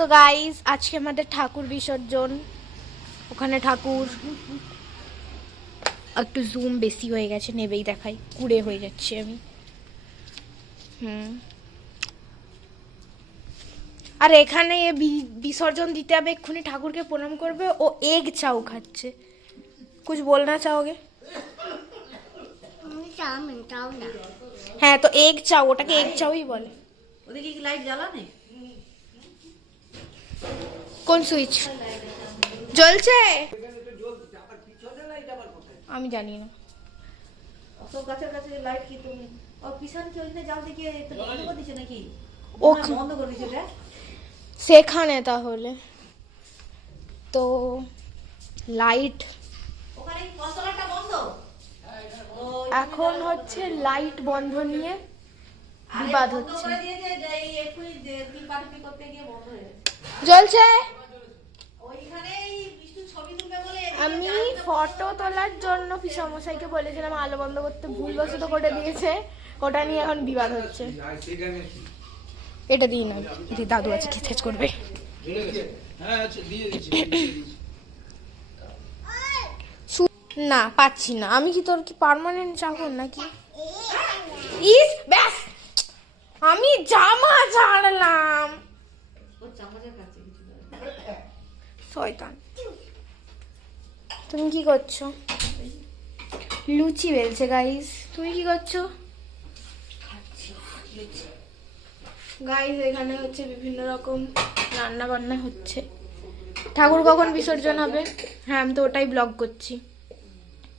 So guys আজকে আমাদের ঠাকুর বিসর্জন, ওখানে ঠাকুর একটু জুম বেশি হয়ে গেছে, নেবেই দেখাই, কুড়ে হয়ে যাচ্ছে আমি। আর এখানে বিসর্জন দিতে হবে, এক্ষুনি ঠাকুরকে প্রণাম করবে। ও এগ চাউ খাচ্ছে, কুছ বলনা চাওগে? হ্যাঁ তো এগ চাউ, ওটাকে এগ চাউই বলে। ওদিকে কি লাইট জ্বালানে? কোন সুইচ জ্বলছে আমি জানি না। অত গাছের কাছে লাইট কি তুমি ও পিছন চলতে যাও দেখি একটু বন্ধ করে দিছে নাকি? ও বন্ধ করে দিছে রে সেখানে তাহলে তো লাইট ওখানে কনসোলারটা বন্ধ। এখন হচ্ছে লাইট বন্ধ নিয়ে বিবাদ হচ্ছে। করে দিয়েছে যে এই এক্ষুনি টিপাটিপি করতে গিয়ে বন্ধ হয়ে গেছে। জ্বলছে। ওইখানেই বিষ্ণু ছবি তুলবে বলে আমি ফটো তোলার জন্য পিসমশাইকে বলেছিলাম আলো বন্ধ করতে, ভুলবশত করে দিয়েছে, ওটা নিয়ে এখন বিবাদ হচ্ছে। এটা দিই না, দাদু আছে খেচেচ করবে। না পাচ্ছি না আমি, কি তোর কি পার্মানেন্ট চাকর নাকি? ইস ব্যাস, আমি জামা ছাড়লাম। ও চামচের কাছে কিছু শয়তান। তুমি কি করছো? লুচি বেলছে গাইস। তুমি কি করছো? গাইস এখানে হচ্ছে বিভিন্ন রকম রান্না বান্না হচ্ছে। ঠাকুর কখন বিসর্জন হবে? হ্যাঁ আমি তো ওটাই ব্লগ করছি।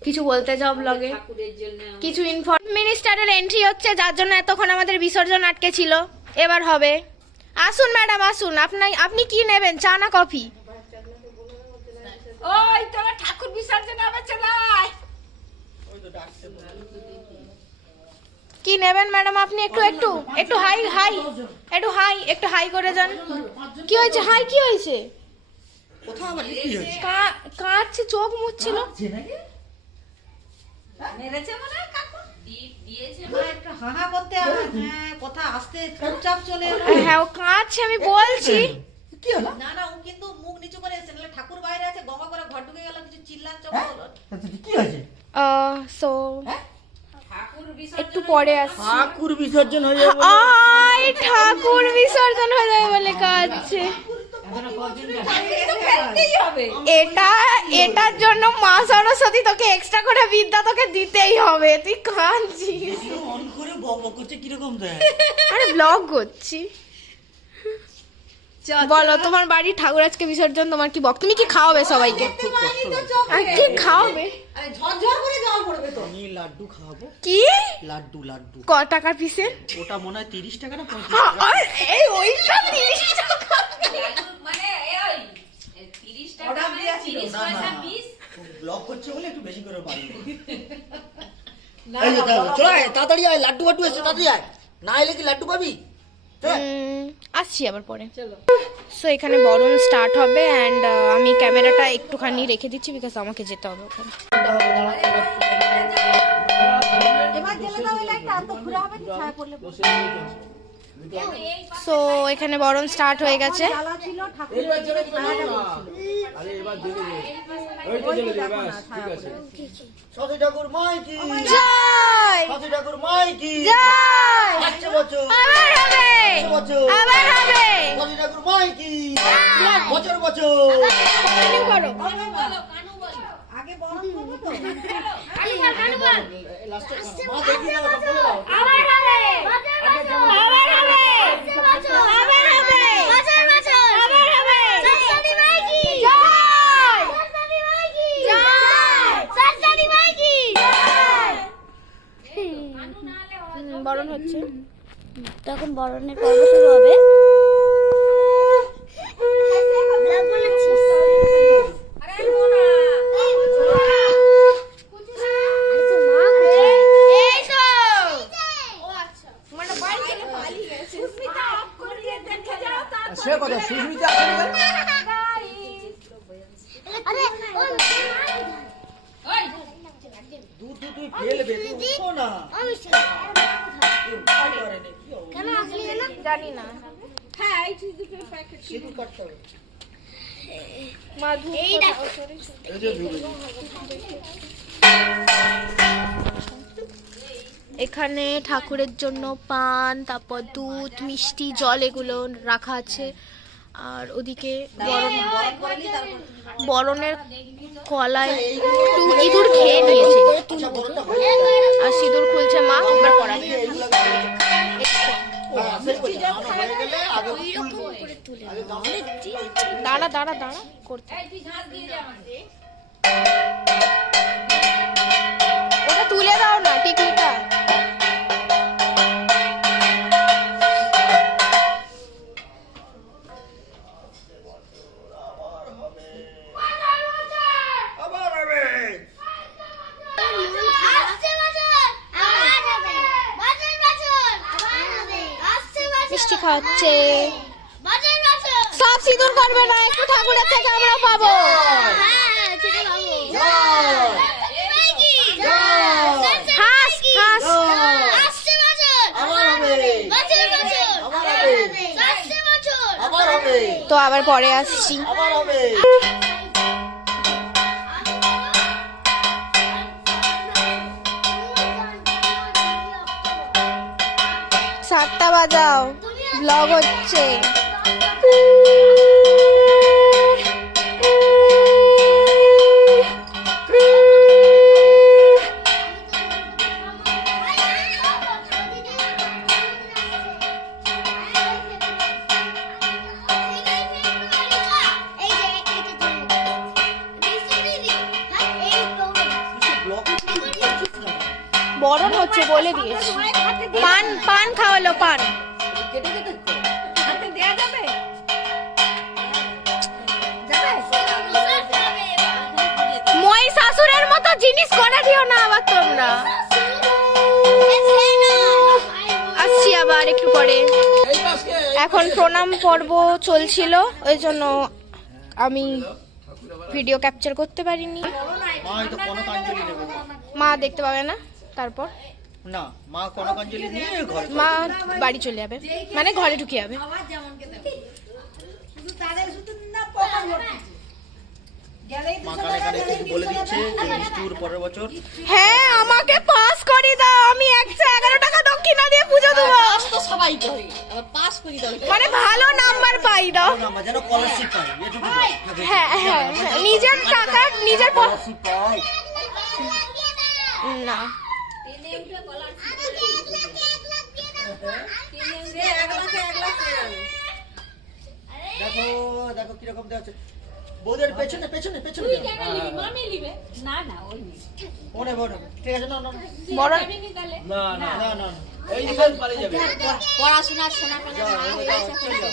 কিছু বলতে চাও ব্লগে? কিছু মিনিস্টারের এন্ট্রি হচ্ছে, যার জন্য এতক্ষণ আমাদের বিসর্জন আটকে ছিল। এবার হবে। আসুন ম্যাডাম আসুন। আপনি কি নেবেন, চা না কফি? ওই তোরা ঠাকুর বিসর্জন হবে, চলে আয়। কি নেবেন ম্যাডাম আপনি? একটু একটু একটু হাই হাই একটু হাই একটু হাই করে যান। কি হয়েছে? হাই কি হয়েছে? কোথাও আবার কি হয়েছে? কাঁদছে, চোখ মুছছিল। মেরেছে মানে কাকু দিয়েছে মানে একটা হাহা করতে হবে। হ্যাঁ কথা আস্তে চুপচাপ চলে এলো। হ্যাঁ ও কাঁদছে, আমি বলছি। কি হলো? না না ও কিন্তু মুখ নিচু করে এসেছে, নাহলে ঠাকুর বাইরে আছে, গঙ্গা করে ঘর ঢুকে গেল, কিছু চিল্লান চোখ হলো। কি হয়েছে? সো ঠাকুর একটু পরে আসছি। ঠাকুর বিসর্জন হয়ে যাবে। আয় ঠাকুর বিসর্জন হয়ে যাবে বলে কাঁদছে। খেলতেই হবে। এটার জন্য মা সরস্বতী তোকে এক্সট্রা করে বিদ্যা তোকে দিতেই হবে। তুই কাঁদছিস। অন করে বকবক করছে কিরকম দেয়? আরে ব্লগ করছি। বলো তোমার বাড়ি ঠাকুর আজকে বিসর্জন, তোমার কি তুমি কি খাওয়াবে সবাইকে? আর কি খাওয়াবে? আরে ঝরঝর করে জল পড়বে তো। আমি লাড্ডু খাওয়াবো। কি লাড্ডু লাড্ডু ক টাকার পিসে? ওটা মনে হয় 30 টাকা না 35 টাকা। এই ওইটা 30 টাকা। মানে ওই 30 টাকা মানে 30 পয়সা পিস। ব্লগ করছে বলে একটু বেশি করে বাড়ি। না এই যে চল আয়, তাড়াতাড়ি আয়, লাড্ডু বাড্ডু এসে তাড়াতাড়ি আয়। না এলে কি লাড্ডু পাবি? আসছি আবার পরে। সো এখানে বরণ স্টার্ট হবে অ্যান্ড আমি ক্যামেরাটা একটুখানি রেখে দিচ্ছি বিকজ আমাকে যেতে হবে ওখানে। এবার জেলে দাও এই লাইটটা, তো ঘুরে হবে তো ছায়া পড়লে। সো এখানে বরণ স্টার্ট হয়ে গেছে। জ্বালা ছিল ঠাকুর ছায়াটা সতী ঠাকুর মাই কি জয় সতী ঠাকুর মাই কি জয়। আসছে বছর আবার হবে, বছর আবার হবে। সতী ঠাকুর মাই কি বছর বছর। কন্টিনিউ করো। আগে বরণ করবো তো। লাস্টে মা দেখি না ওটা বলে দাও। আবার হবে, আবার হবে, আবার হবে, আবার হবে। সরস্বতী মাই কি জয়, সরস্বতী মাই কি জয়, সরস্বতী মাই কি জয়। বরণ হচ্ছে, তখন বরণের পর্ব শুরু হবে। সে কথা সুস্মিতা আসলে দুধ তুই ফেলবে তুই উঠো না। কেন আসলি না? জানি না। সিঁদুর কাটতে হবে। এই দেখো এই যে ধুয়ে এখানে ঠাকুরের জন্য পান, তারপর দুধ, মিষ্টি, জল এগুলো রাখা আছে। আর ওদিকে বরণের কলায় একটু ইঁদুর খেয়ে নিয়েছে আচ্ছা বড়টা হয়ে আর সিঁদুর খুলছে মা, এবার পড়াবে। এইগুলো হ্যাঁ সেই বলছি আমার হয়ে গেলে আগে খুলবো আগে গামছা দাঁড়া দাঁড়া দাঁড়া করতে, ওটা তুলে দাও না টিকলিটা। আবার হবে মিষ্টি খাওয়াচ্ছে, সব সিঁদুর করবে না, একটু ঠাকুরের থেকে আমরা পাবো। হাস হাস। আবার হবে আবার হবে তো আবার পরে আসছি। আবার হবে 7টা বাজাও, ব্লগ হচ্ছে। বরণ হচ্ছে বলে দিয়েছি। পান পান খাওয়ালো, পান। মই শাশুড়ের মতো জিনিস করে দিও না আবার তোমরা। আসছি আবার একটু পরে। এখন প্রণাম পর্ব চলছিল, ওই জন্য আমি ভিডিও ক্যাপচার করতে পারিনি। মা তো কনকাঞ্জলি নেবে মা দেখতে পাবে না। তারপর না মা কনকাঞ্জলি নিয়ে ঘরে মা বাড়ি চলে যাবে, মানে ঘরে ঢুকে যাবে। মা কানে কানে কিছু বলে দিচ্ছে যে মিষ্টুর পরের বছর হ্যাঁ আমাকে পাস করে দাও, আমি 111 টাকা দক্ষিণা দিয়ে পুজো দেবো। তো সবাই করে আবার পাস করি দাও। মানে ভালো নাম্বার পাই দাও। না মা যেন স্কলারশিপ পাই এটুকু হ্যাঁ হ্যাঁ হ্যাঁ, নিজের টাকা নিজের স্কলারশিপ পাই না। দেখো দেখো কিরকম দেওয়া বৌদের পেছনে পেছনে পেছনে না না ওই নেই। মনে মনে ঠিক আছে না না বড় না না না না এই দিকে পালিয়ে যাবে। পড়াশোনার শোনা যাও চলে যাও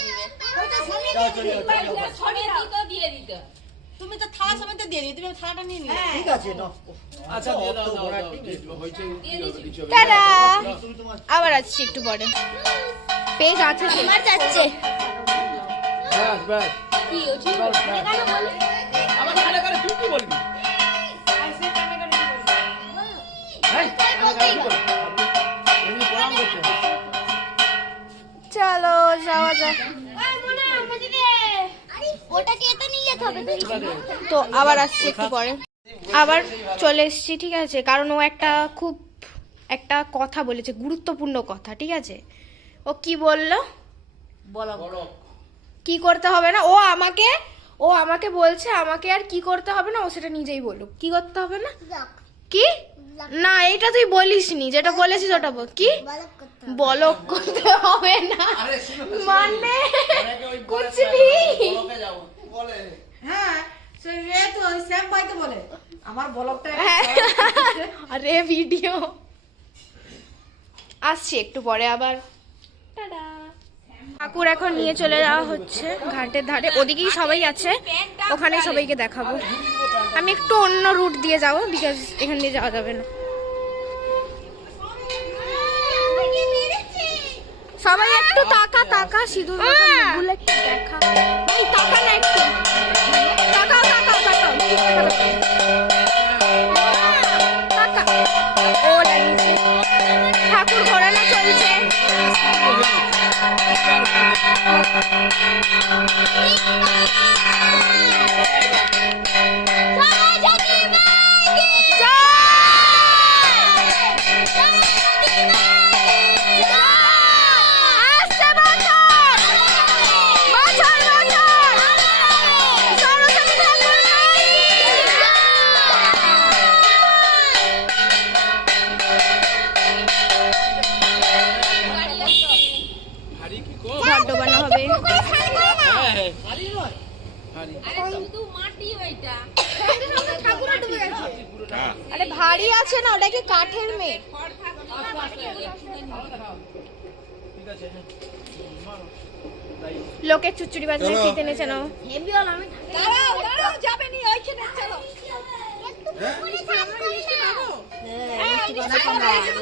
ছড়িয়ে দিত দিয়ে দিত। তুমি তো থালা সমেত দিয়ে দিও, তুমি থালাটা নিয়ে নিও। ঠিক আছে না আচ্ছা দিয়ে দাও তো দাও বড় দাও। ঠিক হয়েছে কিছু হবে। টাটা। তুমি তোমার আবার আসছি একটু পরে। পেজ আছে তো? আমার যাচ্ছে ব্যাস ব্যাস। কি ওঠি? আমার কানে কানে তুই কি বলবি? হ্যাঁ কানে কানে কি বলবি? এমনি প্রণাম করছে। চলো যাওয়া যাক। ওটাকে এত নিয়ে যেতে হবে তো আবার আসছি একটু পরে। আবার চলে এসেছি, ঠিক আছে, কারণ ও একটা কথা বলেছে, গুরুত্বপূর্ণ কথা, ঠিক আছে। ও কি বললো? বলো। কি করতে হবে না, ও আমাকে বলছে আমাকে আর কি করতে হবে না, ও সেটা নিজেই বলুক। কি করতে হবে না? কি না, এটা তুই বলিসনি, যেটা বলেছিস ওটা বল। কি বলক করতে হবে না মানে কুছ ভি। বলকে যাও। বলে। হ্যাঁ সে রে তো শ্যাম ভাই তো বলে আমার ব্লগটা হ্যাঁ, আরে ভিডিও আসছি একটু পরে আবার। টাটা। ঠাকুর এখন নিয়ে চলে যাওয়া হচ্ছে ঘাটের ধারে, ওদিকেই সবাই আছে, ওখানে সবাইকে দেখাবো। আমি একটু অন্য রুট দিয়ে যাবো, বিকজ এখান দিয়ে যাওয়া যাবে না। সবাই একটু তাকা সিঁদুর ভুলে একটু দেখা। ভাই তাকা না, একটু তাকাও তাকাও তাকাও তাকা। ও লাগিয়েছে, ঠাকুর ঘোরানো চলছে। ঘর ডোবানো হবে। শুধু মাটি ওইটা আরে ভারী আছে না, ওটা কি কাঠের মেয়ে? লোকের চুচুড়ি বাজারে শীতে নেচে নাও।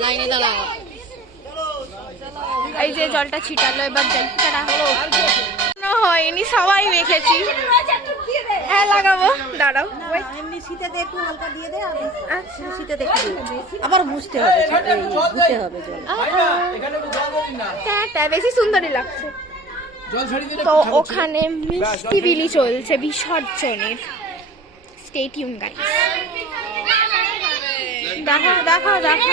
লাইনে দাঁড়াও। এই যে জলটা ছিটালো, এবার যাই হয়নি, সবাই মেখেছি। হ্যাঁ লাগাবো, দাঁড়াও। এমনি শীতেতে একটু হালকা দিয়ে দে, আচ্ছা শীতেতে একটু দিয়ে। আবার বুঝতে হবে, বুঝতে হবে জল। বেশি সুন্দরই লাগছে। তো ওখানে মিষ্টি বিলি চলছে বিসর্জনের। Stay tune guys. দেখো দেখো দেখো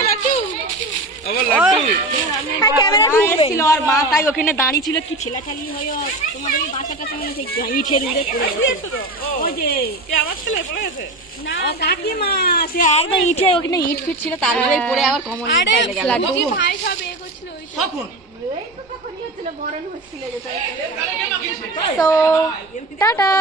হ্যাঁ, ক্যামেরা ঢুকবে। আর মা তাই ওখানে দাঁড়িয়ে ছিল, কি ঠেলাঠালি হয়ে তোমাদের এই বাচ্চাটা সামনে সেই ইটের উড়ে পড়ে গেছে। ওই যে আমার ছেলে পড়ে গেছে না, কাকিমা সে একদম ইটে ওখানে ইট ফিটছিল, তার উপরে পড়ে আবার কমন লেগে গেল। ভাই সব এগোচ্ছিল ওই তো টাটা।